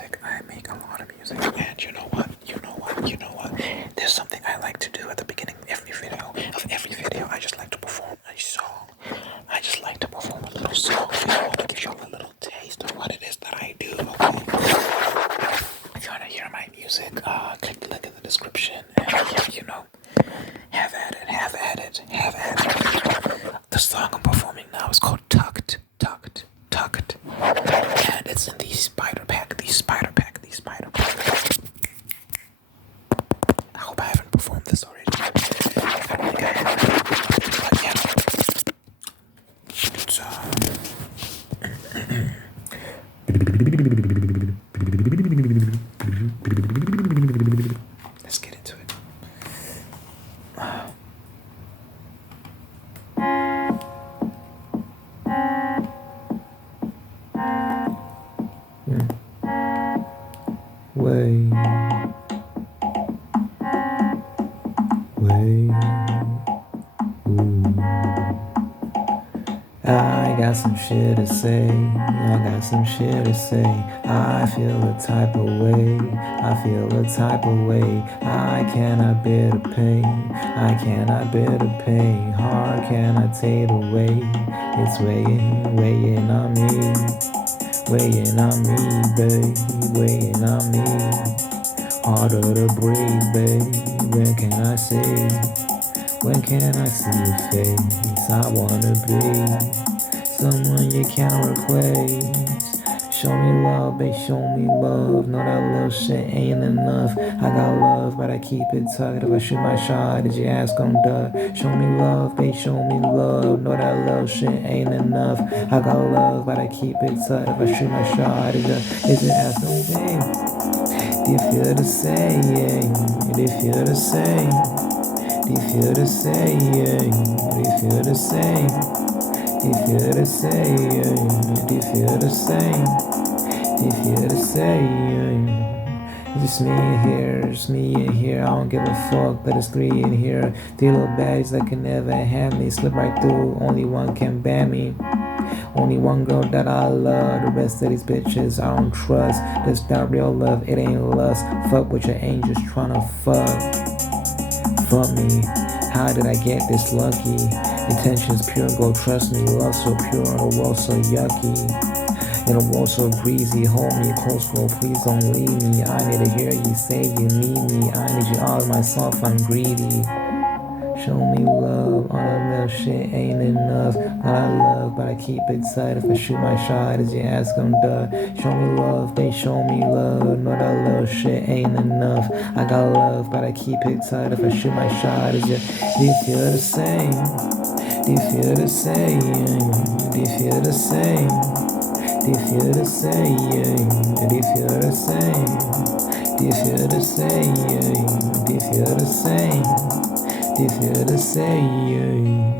music. I make a lot of music. And you know what? There's something I like to do at the beginning of every video. I just like to perform a song. I just like to perform a little song. I want to give you a little taste of what it is that I do, okay? If you want to hear my music, click the link in the description. And, have at it. The song I'm performing now is called Tucked. And it's in the spider pack. I hope I haven't performed this already. I don't think I have. But yeah. Let's get into it. I got some shit to say. I feel a type of way. I cannot bear the pain. Hard cannot take the weight. It's weighing on me, babe. Weighing on me. Harder to breathe, babe. When can I see your face? I wanna be someone you can't replace. Show me love, babe, show me love. No, that little shit ain't enough. I got love, but I keep it tucked. If I shoot my shot, did you ask I'm done? Show me love, babe, show me love. No, that little shit ain't enough. I got love, but I keep it tucked. If I shoot my shot, did you ask I'm babe? Do you feel the same? Do you feel the same? Do you feel the same? Do you feel the same? Do you feel the same? Do you feel the same? Do you feel the same? It's just me in here. I don't give a fuck that it's greedy in here. Three little baddies that can never have me. Slip right through, only one can ban me. Only one girl that I love. The rest of these bitches I don't trust. This not real love, it ain't lust. Fuck with your angels tryna fuck me. How did I get this lucky? Intentions pure, go trust me. Love so pure, the world so yucky. In a world so greasy, hold me close, girl, please don't leave me. I need to hear you say you need me. I need you all myself, I'm greedy. Show me love, all that little shit ain't enough. I love, but I keep it tight. If I shoot my shot, as you ask, I'm done. Show me love, they show me love. No, that little shit ain't enough. I got love, but I keep it tight. If I shoot my shot, do you feel the same? Do you feel the same? Do you feel the same? Do you feel the same? Do you feel the same? Do you feel the same? Do you feel the same? Do you feel the same?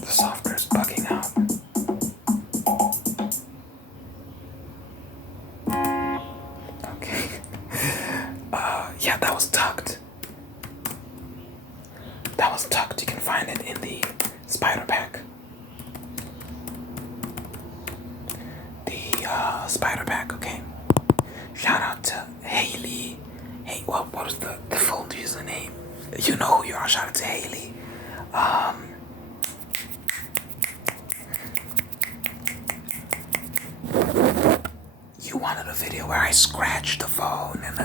The software's bugging out. Okay. Yeah, that was tucked. You can find it in the spider pack. Spider pack, okay. Shout out to Haley. Hey, what was the full username? You know who you are. Shout out to Haley. You wanted a video where I scratched the phone, and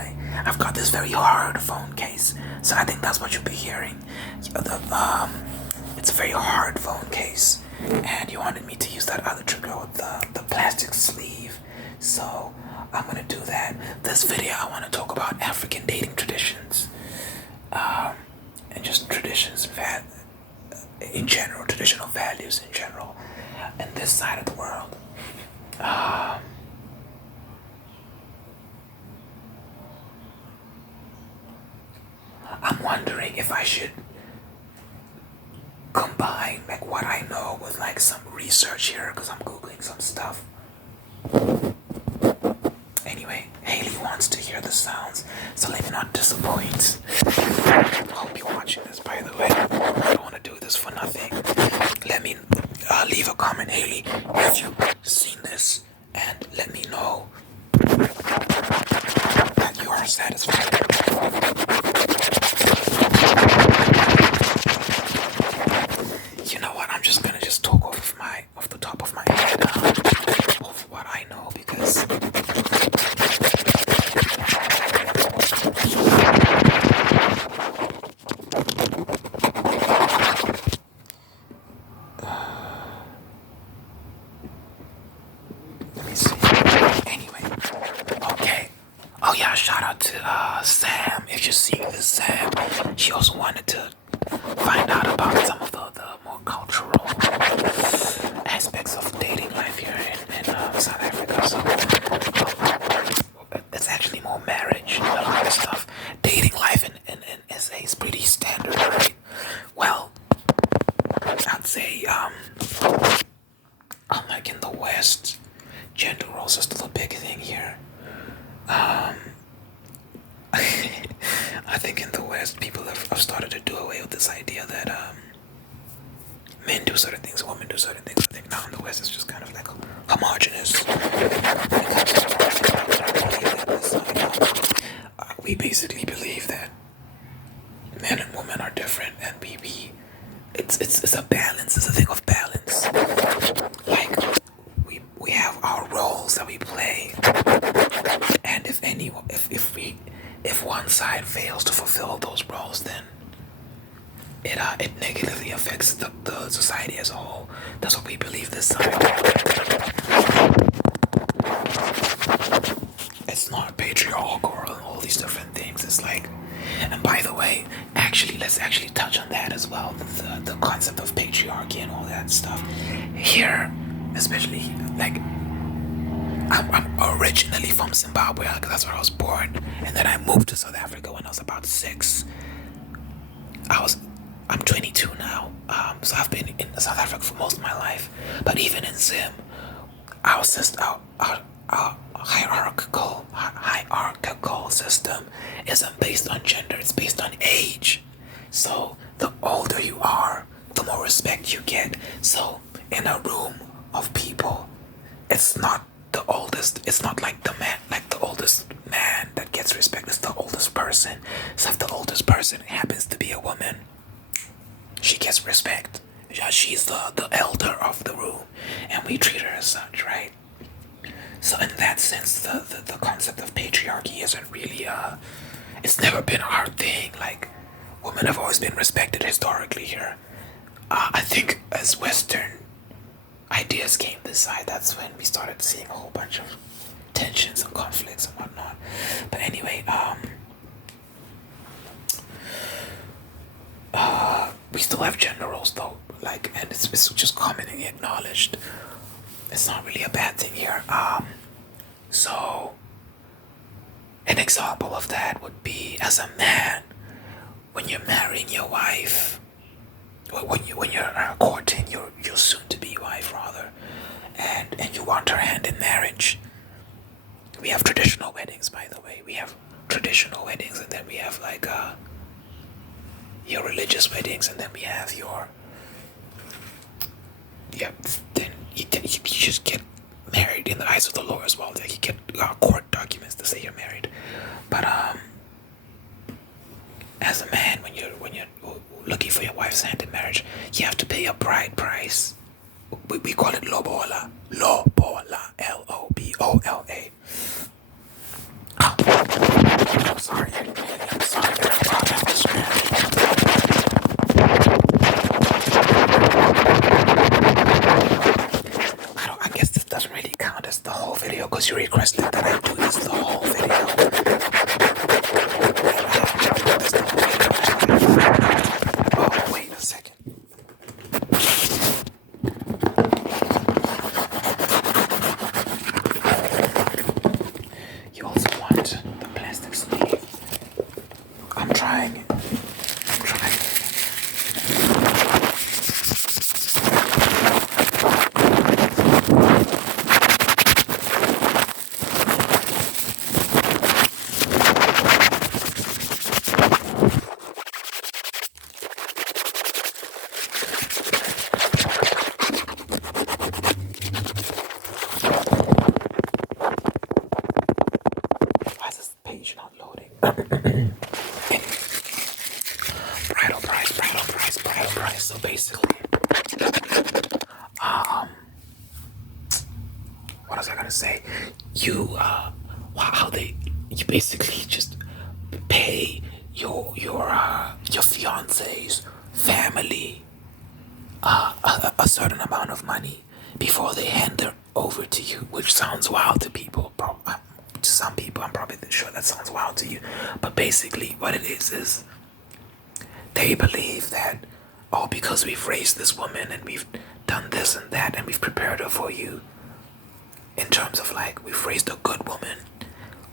I've got this very hard phone case, so I think that's what you'll be hearing. It's a very hard phone case, and you wanted me to use that other trigger with the plastic sleeve, so I'm gonna do that. This video I want to talk about African dating traditions. and just traditions in general, traditional values in general, in this side of the world. Um, I'm wondering if I should combine like what I know with like some research here because I'm googling some stuff. Anyway, Haley wants to hear the sounds, so let me not disappoint. I hope you're watching this, by the way. I don't want to do this for nothing. Let me leave a comment, Haley, if you've seen this, and let me know that you are satisfied. You know what? I'm just gonna just talk off the top of my head of what I know because let me see. Anyway, okay. Oh yeah, shout out to Sam. If you're seeing this, Sam, she also wanted to find out about some of the more cultural aspects of dating life here in South Africa. So it's actually more marriage and a lot of stuff. Dating life in SA is pretty standard, right? Well, I'd say unlike in the West, gender roles are still a big thing here. I think in the West, people have started to do away with this idea that men do certain things, women do certain things. I think now in the West, it's just kind of like homogenous. We basically believe that men and women are different, and it's a balance. It's a thing of balance. Like we have our roles that we play, and if one side fails to fulfill those roles, then it negatively affects the society as a whole. That's what we believe this side. It's not patriarchal or all these different things. It's like, and by the way, let's actually touch on that as well. The concept of patriarchy and all that stuff. Here, especially like I'm originally from Zimbabwe because that's where I was born, and then I moved to South Africa when I was about 6. I'm 22 now, so I've been in South Africa for most of my life. But even in Zim, our hierarchical system isn't based on gender; it's based on age. So the older you are, the more respect you get. So in a room of people, it's not the oldest. It's not like the oldest man that gets respect. It's the oldest person. So if the oldest person happens to be a woman, she gets respect. Yeah, she's the elder of the room, and we treat her as such, right? So in that sense, the concept of patriarchy isn't really it's never been our thing. Like, women have always been respected historically here. I think as Western ideas came this side, that's when we started seeing a whole bunch of tensions and conflicts and whatnot. But anyway, we still have gender roles though, like, and it's just commonly acknowledged. It's not really a bad thing here. So an example of that would be as a man, when you're marrying your wife, when you're courting your soon-to-be wife rather, and you want her hand in marriage. We have traditional weddings, by the way. We have traditional weddings, and then we have like your religious weddings, and then we have your then you just get married in the eyes of the law as well. Like you get court documents to say you're married. But as a man, when you're looking for your wife's hand in marriage, you have to pay a bride price. We call it lobola. Lobola. Lobola. I'm sorry. I'm sorry. I have to scratch. I guess this doesn't really count as the whole video because you requested that I do this the whole video. basically, um, what was I gonna say? You, how they, you basically just pay your fiance's family a certain amount of money before they hand her over to you, which sounds wild to people. To some people, I'm probably sure that sounds wild to you, but basically, what it is they believe that, oh, because we've raised this woman and we've done this and that and we've prepared her for you, in terms of like we've raised a good woman,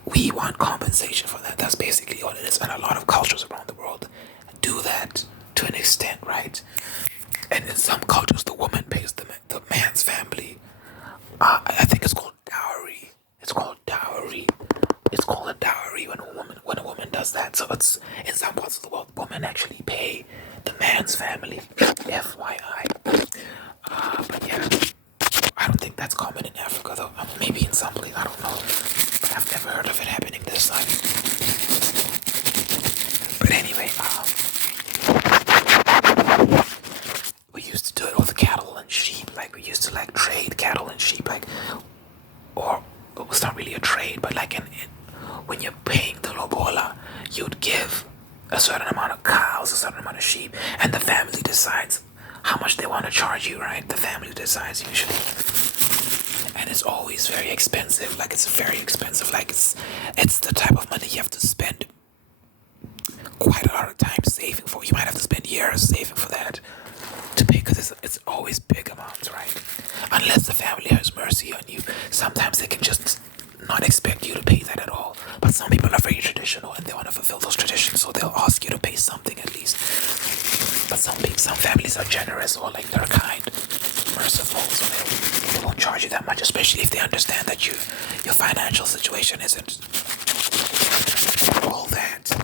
we want compensation for that. That's basically all it is. And a lot of cultures around the world do that to an extent, right? And in some cultures, the woman pays the man's family. I think it's called dowry. It's called dowry. It's called a dowry when a woman does that. So it's in some parts of the world, women actually pay the man's family. FYI. But yeah, I don't think that's common in Africa though. Maybe in some place, I don't know. But I've never heard of it happening this side. But anyway, we used to do it with cattle and sheep. Like we used to like trade cattle and sheep, like, or it was not really a trade, but like when you're paying the lobola, you'd give a certain amount of cows, a certain amount of sheep, and the family decides how much they want to charge you, right? The family decides usually. And it's always very expensive. Like it's very expensive. Like it's the type of money you have to spend quite a lot of time saving for. You might have to spend years saving for that to pay, because it's always big amounts, right? Unless the family has mercy on you, sometimes they can just not expect you to pay that at all. But some people are very traditional and they want to fulfill those traditions, so they'll ask you to pay something at least. But some families are generous, or like they're kind, merciful, so they won't charge you that much, especially if they understand that your financial situation isn't all that.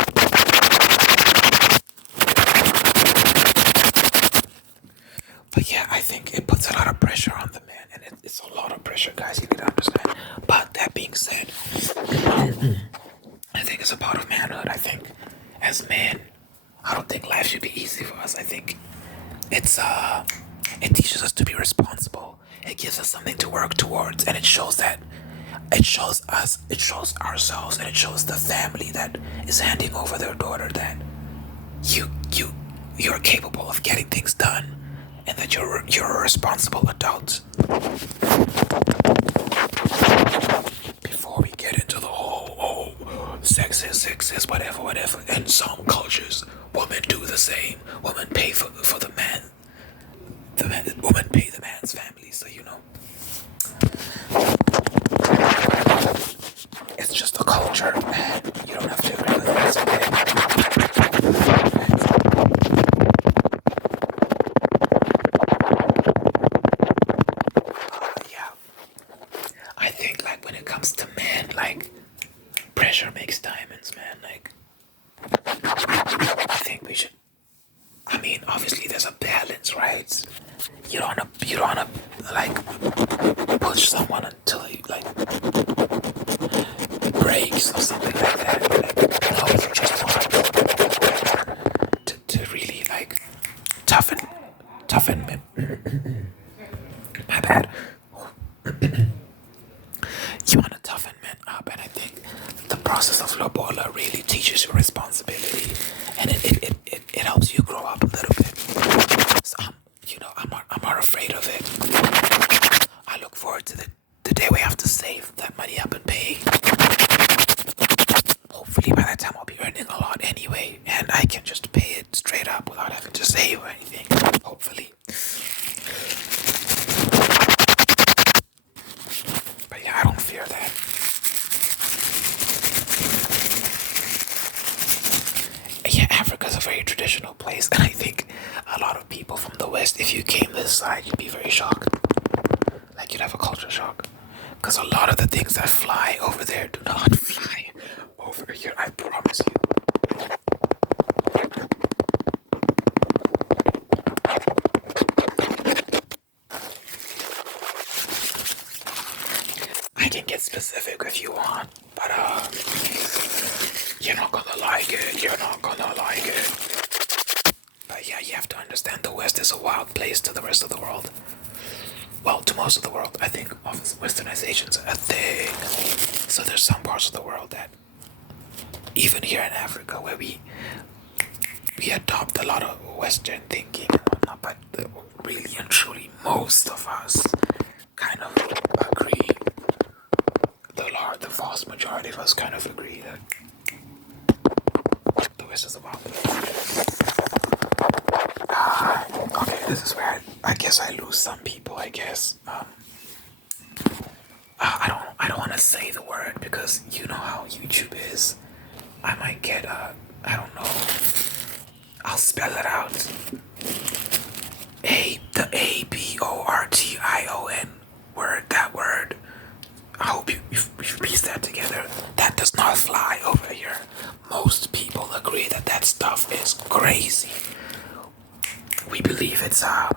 But yeah, I think it puts a lot of pressure on the man, and it's a lot of pressure, guys. You need to understand. But that being said, I think it's a part of manhood. I think as men, I don't think life should be easy for us. I think it teaches us to be responsible. It gives us something to work towards, and it shows ourselves, and it shows the family that is handing over their daughter that you're capable of getting things done, and that you're a responsible adult. Before we get into the whole sex is whatever. In some cultures, women do the same. Women pay for the man. Women pay the man's family. So it's just a culture, and you don't have to agree with it. It's yeah. I think like when it comes to men, like pressure makes diamonds, man. Like I think we should. I mean, obviously there's a balance, right? You don't wanna like push someone until he like breaks or something like that. Like, no, you just want to really like toughen men. My bad. You want to toughen men up, and I think the process of lobola really teaches you responsibility, and it helps you grow up a little bit. So I'm not afraid of it. I look forward to the day we have to save that money up and pay. Hopefully by that time I'll be earning a lot anyway, and I can just pay it straight up without having to save or anything. Hopefully. But yeah, I don't fear that. Yeah, Africa's a very traditional place, and I think a lot of people from the West, if you came this side, you'd be very shocked. Like you'd have a culture shock. Because a lot of the things that fly over there do not fly over here, I promise you. I can get specific if you want, but you're not gonna like it. But yeah, you have to understand the West is a wild place to the rest of the world. Well, to most of the world, I think westernization's a thing. So there's some parts of the world that, even here in Africa, where we adopt a lot of Western thinking and whatnot, but really and truly, most of us kind of agree. The vast majority of us kind of agree that the West is a wild place. Okay, this is where I guess I lose some people. I guess I don't want to say the word because you know how YouTube is. I might get I don't know. I'll spell it out. The ABORTION word. That word. I hope you piece that together. That does not fly over here. Most people agree that that stuff is crazy. We believe it's am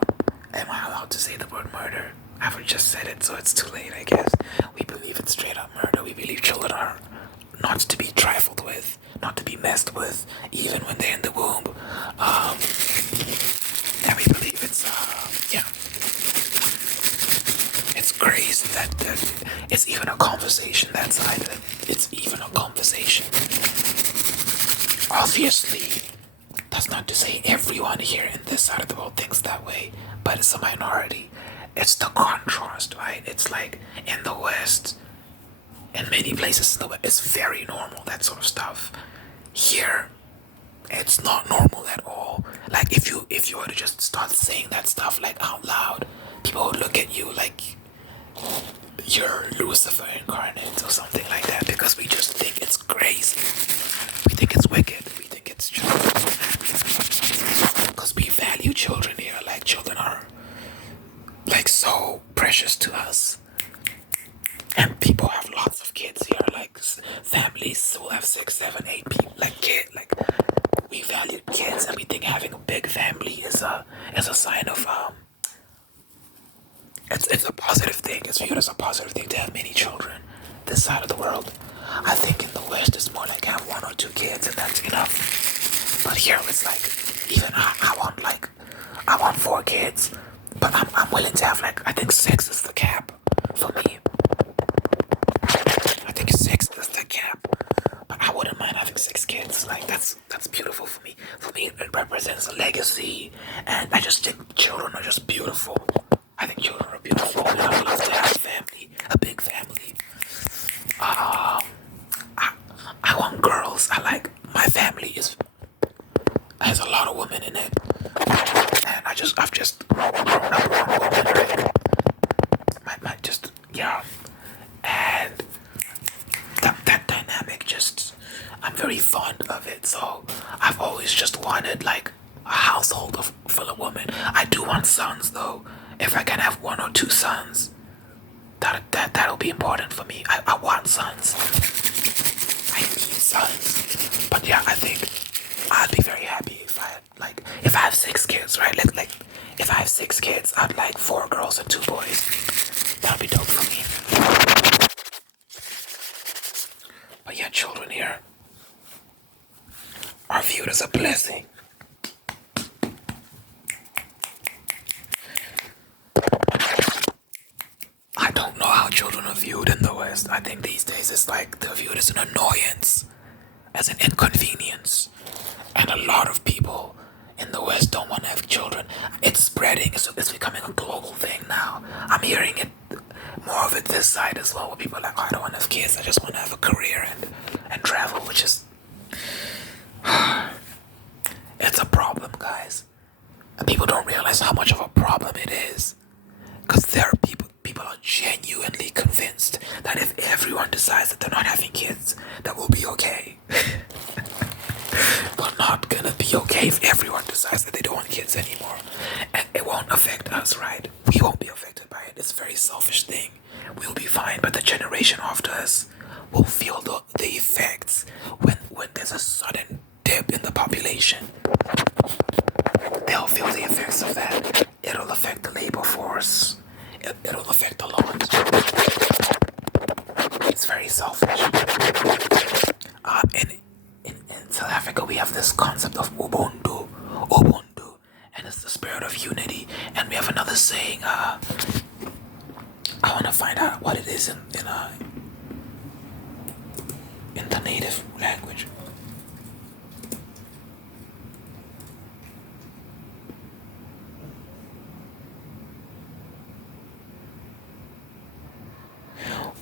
I allowed to say the word murder? I've just said it, so it's too late, I guess. We believe it's straight up murder. We believe children are not to be trifled with, not to be messed with, even when they're in the womb. And we believe it's yeah, it's crazy that it's even a conversation that side of it. It's even a conversation. Obviously, that's not to say everyone here in this side of the world thinks that way, but it's a minority. It's the contrast, right? It's like in the West, in many places in the West, it's very normal, that sort of stuff. Here, it's not normal at all. Like if you were to just start saying that stuff like out loud, people would look at you like you're Lucifer incarnate or something like that because we just think it's crazy. We think it's wicked. We think it's true. Because we value children here. Like children are like so precious to us. And people have lots of kids here. Like families who have 6, 7, 8 people. Like we value kids and we think having a big family is a sign of it's a positive thing. It's viewed as a positive thing to have many children this side of the world. I think in the West it's more like have 1 or 2 kids and that's enough. But here it's like even I want 4 kids, but I'm willing to have like I think 6 is the cap for me. I think 6 is the cap, but I wouldn't mind having 6 kids. Like that's beautiful for me. For me, it represents a legacy, and I just think children are just beautiful. I think children are beautiful, and I would love to have a family, a big family. I want girls. I like my family has a lot of women in it, and I've just grown up around women. My just yeah, and that dynamic just I'm very fond of it. So I've always just wanted like a household full of women. I do want sons though. If I can have 1 or 2 sons, that'll be important for me. I want sons. I need sons. But yeah, I think I'd be very happy if I have 6 kids, right? Like if I have 6 kids, I'd like 4 girls and 2 boys. That'd be dope for me. But yeah, children here are viewed as a blessing. I don't know how children are viewed in the West. I think these days it's like they're viewed as an annoyance, as an inconvenience. And a lot of people in the West don't want to have children. It's spreading, it's becoming a global thing now. I'm hearing it more of it this side as well, where people are like, oh, I don't want to have kids, I just want to have a career and travel, which is it's a problem, guys. And people don't realize how much of a problem it is. Because there are people are genuinely convinced that if everyone decides that they're not having kids, that will be okay. But not gonna be okay if everyone decides that they don't want kids anymore. And it won't affect us, right? We won't be affected by it. It's a very selfish thing. We'll be fine, but the generation after us will feel the effects when there's a sudden dip in the population. They'll feel the effects of that. It'll affect the labor force. It'll affect a lot. It's very selfish. In South Africa, we have this concept of Ubuntu. Ubuntu. the spirit of unity. And we have another saying. I want to find out what it is in the native language.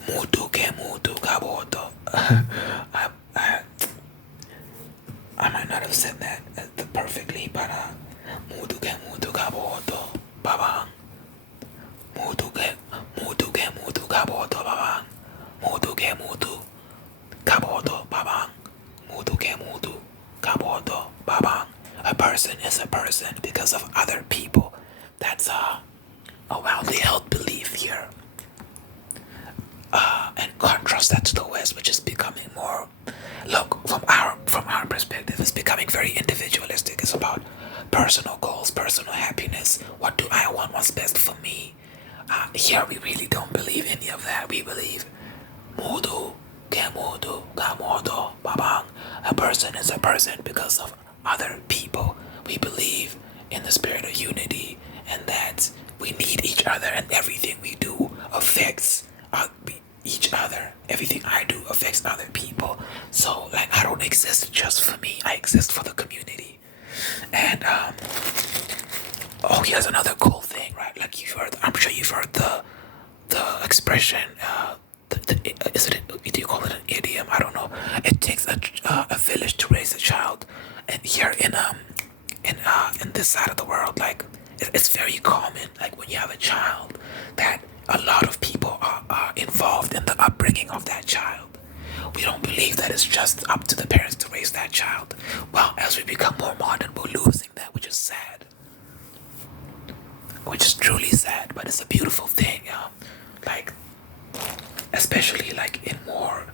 Mutu ke mutu kaboto. I might not have said that perfectly, but mutu ke mutu kaboto babang. Mutu ke mutu kaboto babang. Mutu ke mutu kaboto babang. Mutu ke mutu kaboto babang. A person is a person because of other people. That's a widely held belief here. And contrast that to the West, which is becoming more. Look, from our perspective, it's becoming very individualistic. It's about personal goals, personal happiness. What do I want? What's best for me? Here we really don't believe any of that. We believe mudu, kemudu, gamodo, babang. A person is a person because of other people. We believe in the spirit of unity and that we need each other, and everything we do affects each other. Everything I do affects other people. So, like, I don't exist just for me. I exist for the community. And here's another cool thing, right? Like I'm sure you've heard the expression. Do you call it an idiom? I don't know. It takes a village to raise a child, and here in this side of the world, like it's very common. Like when you have a child, that a lot of people are involved in the upbringing of that child. We don't believe that it's just up to the parents to raise that child. Well, as we become more modern, we're losing that, which is sad. Which is truly sad, but it's a beautiful thing. Like, especially like in more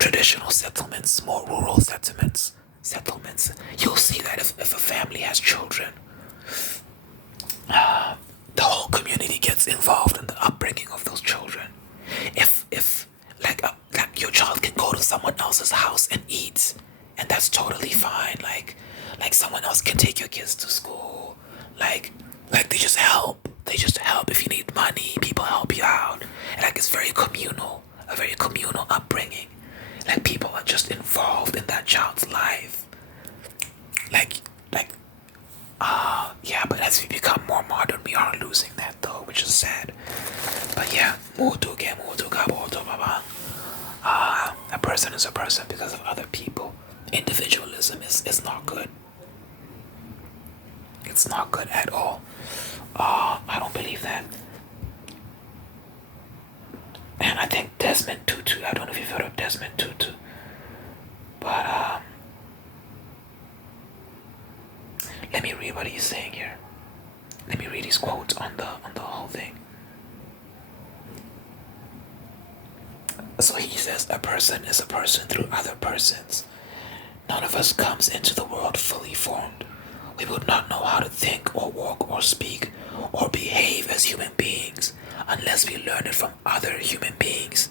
traditional settlements, more rural settlements, you'll see that if a family has children, the whole community gets involved in the upbringing of those children. If like your child can go to someone else's house and eat, and that's totally fine. Like someone else can take your kids to school. Like they just help. They just help if you need money. People help you out. And like it's very communal, a very communal upbringing. Like people are just involved in that child's life. Yeah, but as we become more modern, we are losing that though, which is sad. But yeah, a person is a person because of other people. Individualism is not good. It's not good at all. I don't believe that. And I think Desmond Tutu, I don't know if you've heard of Desmond Tutu, but let me read what he's saying here. Let me read his quotes on the whole thing. So he says, a person is a person through other persons. None of us comes into the world fully formed. We would not know how to think or walk or speak or behave as human beings unless we learn it from other human beings.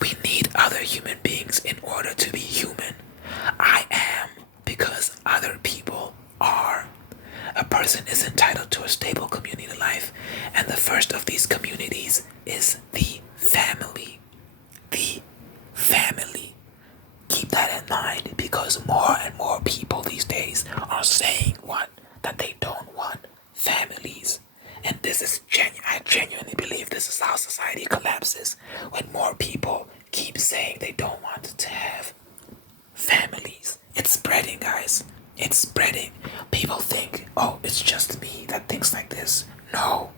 We need other human beings in order to be human. I am because other people are. A person is entitled to a stable community life, and the first of these communities is the family. The family. Keep that in mind, because more and more people these days are saying that they don't want families. And this is I genuinely believe this is how society collapses, when more people keep saying they don't want to have families. It's spreading, guys. It's spreading. People think, oh, it's just me that thinks like this. No,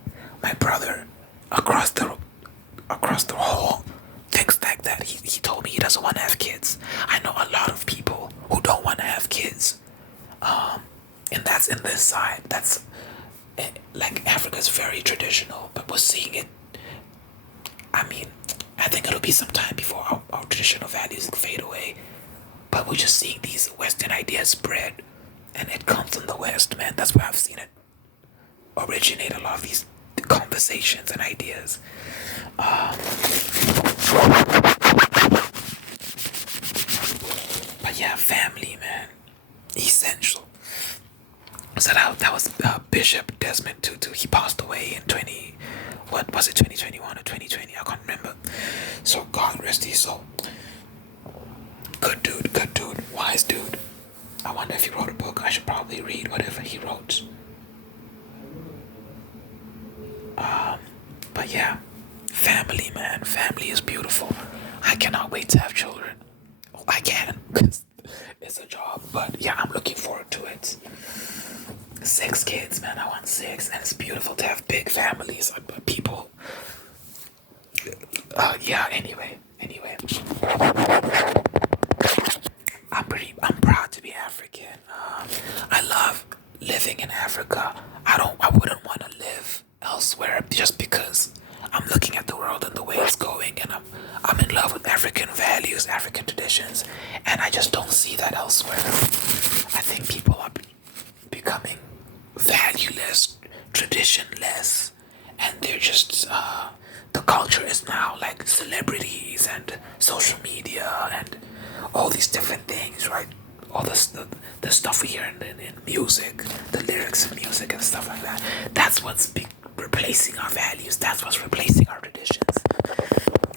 my brother across the hall thinks like that. He told me he doesn't want to have kids. I know a lot of people who don't want to have kids. And that's in this side. That's like Africa's very traditional, but we're seeing it. I mean, I think it'll be some time before our traditional values fade away. But we're just seeing these Western ideas spread, and it comes from the West, man. That's where I've seen it originate, a lot of these conversations and ideas. But yeah, family, man, essential. So that was Bishop Desmond Tutu. He passed away in 20, what was it, 2021 or 2020? I can't remember. So God rest his soul. Good dude, wise dude. I wonder if he wrote a book. I should probably read whatever he wrote. But yeah, family, man, family is beautiful. I cannot wait to have children. Oh, I can, because it's a job. But yeah, I'm looking forward to it. 6 kids, man. I want 6, and it's beautiful to have big families. But people, yeah. Anyway, I'm proud to be African. I love living in Africa. I wouldn't want to live elsewhere just because I'm looking at the world and the way it's going, and I'm in love with African values, African traditions, and I just don't see that elsewhere. I think people are becoming valueless, traditionless, and they're just the culture is now like celebrities and social media and all these different things, right? All the stuff we hear in music, the lyrics in music and stuff like that. That's what's replacing our values. That's what's replacing our traditions.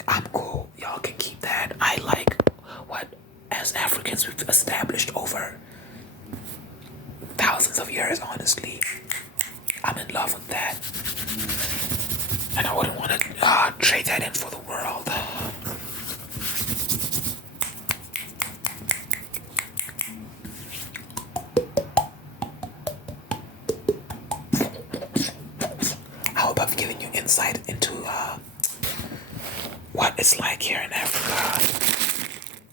I'm cool. Y'all can keep that. I like what, as Africans, we've established over thousands of years, honestly. I'm in love with that. And I wouldn't want to trade that in for the world. I hope I've given you insight into what it's like here in Africa,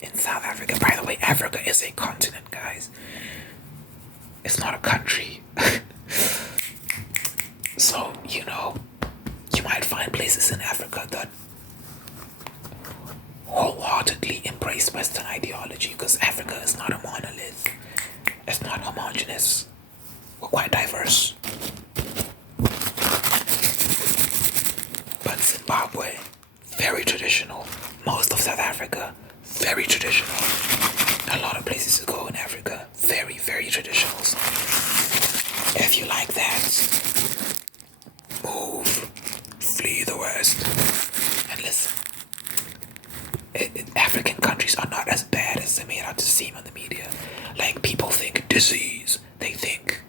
in South Africa. By the way, Africa is a continent, guys. It's not a country. So, you might find places in Africa that wholeheartedly embrace Western ideology, because Africa is not a monolith. It's not homogenous. We're quite diverse. But Zimbabwe, very traditional. Most of South Africa, very traditional. A lot of places to go in Africa, very, very traditional. So if you like that, move, flee the West. And listen, African countries are not as bad as they made out to seem in the media. Like, people think disease, they think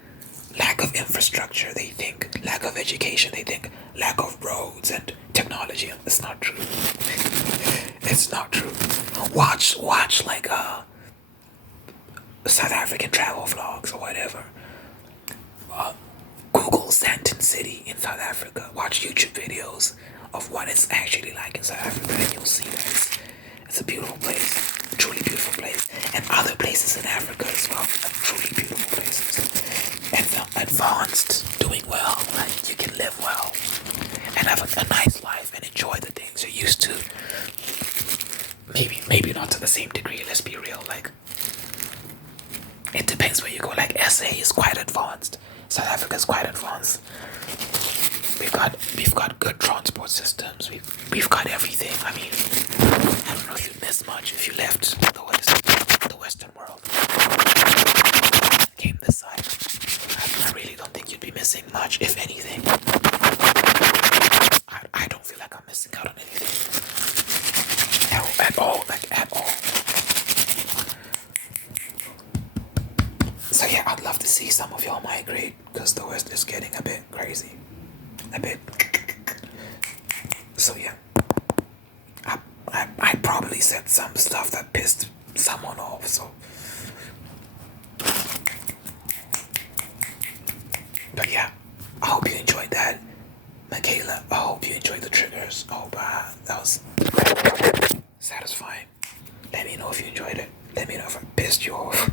lack of infrastructure, they think lack of education, they think lack of roads and technology. It's not true. It's not true. Watch like South African travel vlogs or whatever. Google Sandton City in South Africa. Watch YouTube videos of what it's actually like in South Africa, and you'll see that it's a beautiful place, a truly beautiful place, and other places in Africa as well, truly beautiful places, and advanced, doing well, like you can live well, and have a nice life and enjoy the things you're used to. Maybe not to the same degree. Let's be real. Like, it depends where you go. Like, SA is quite advanced. South Africa is quite advanced. We've got good transport systems. We've got everything. I mean, I don't know if you'd miss much if you left the Western world, came this side. I really don't think you'd be missing much, if anything. I don't feel like I'm missing out on anything at all. Like, at all. So yeah, I'd love to see some of y'all migrate, because the West is getting a bit crazy. A bit. So yeah, I probably said some stuff that pissed someone off, so. But yeah, I hope you enjoyed that. Makaila, I hope you enjoyed the triggers. I hope that was satisfying. Let me know if you enjoyed it. Let me know if I pissed you off.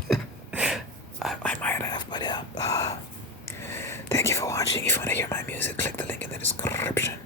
I might have, but yeah. Thank you for watching. If you want to hear my music, click the link in the description.